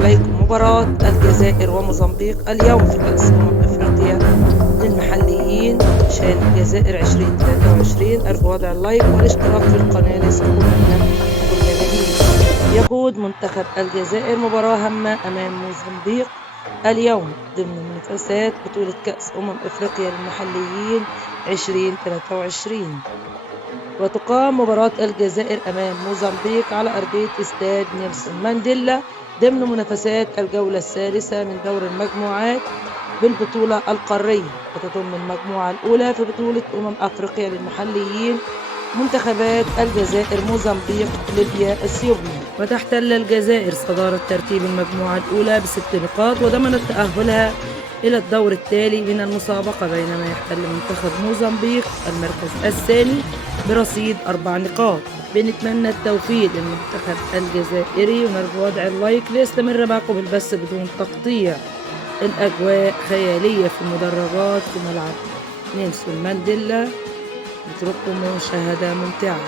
عليكم مباراة الجزائر وموزمبيق اليوم في كأس أفريقيا للمحليين عشان الجزائر 2023. أرجو وضع اللايك والاشتراك في القناة ليصلكم منا كل جديد. يقود منتخب الجزائر مباراة هامة أمام موزمبيق اليوم ضمن منافسات بطولة كأس أفريقيا للمحليين 2023، وتقام مباراة الجزائر أمام موزمبيق على أرضية استاد نيلسون مانديلا ضمن منافسات الجولة الثالثة من دور المجموعات بالبطولة القارية، وتضم المجموعة الأولى في بطولة أفريقيا للمحليين منتخبات الجزائر، موزمبيق، ليبيا، اثيوبيا. وتحتل الجزائر صدارة ترتيب المجموعة الأولى ب6 نقاط وضمنت تأهلها إلى الدور التالي من المسابقة، بينما يحتل منتخب موزمبيق المركز الثاني برصيد 4 نقاط. بنتمنى التوفيق للمنتخب الجزائري ونرجو وضع اللايك ليستمر معكم البث بدون تقطيع. الأجواء خيالية في المدرجات في ملعب نيلسون مانديلا، نترككم مشاهدة ممتعة.